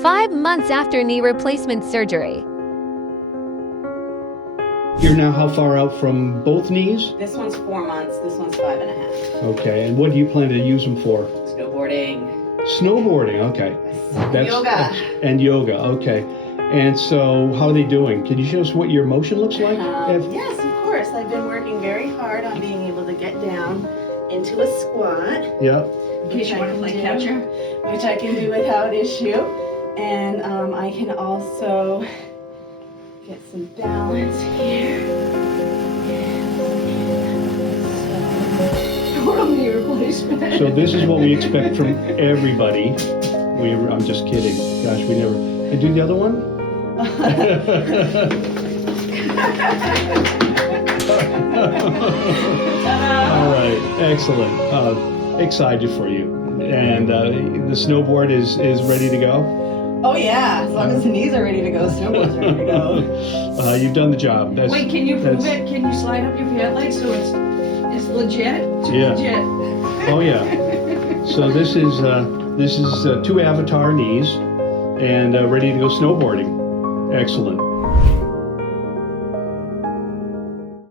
5 months after knee replacement surgery. You're now how far out from both knees? This one's 4 months, this one's 5.5. Okay, and what do you plan to use them for? Snowboarding. Snowboarding, okay. Yoga. And yoga, okay. And so, how are they doing? Can you show us what your motion looks like? Yes, of course. I've been working very hard on being able to get down into a squat. Yeah. In case you want to play catcher. Which I can do without issue. And I can also get some balance here. Total knee replacement. So this is what we expect from everybody. I'm just kidding. Gosh, we never. And do the other one? All right, excellent. Excited for you. And the snowboard is ready to go? Oh yeah, as long as the knees are ready to go, snowboard's ready to go. You've done the job. Wait, can you prove it? Can you slide up your pant leg so it's legit? Yeah. Legit. Oh yeah. So this is 2 A.V.A.T.A.R knees and ready to go snowboarding. Excellent.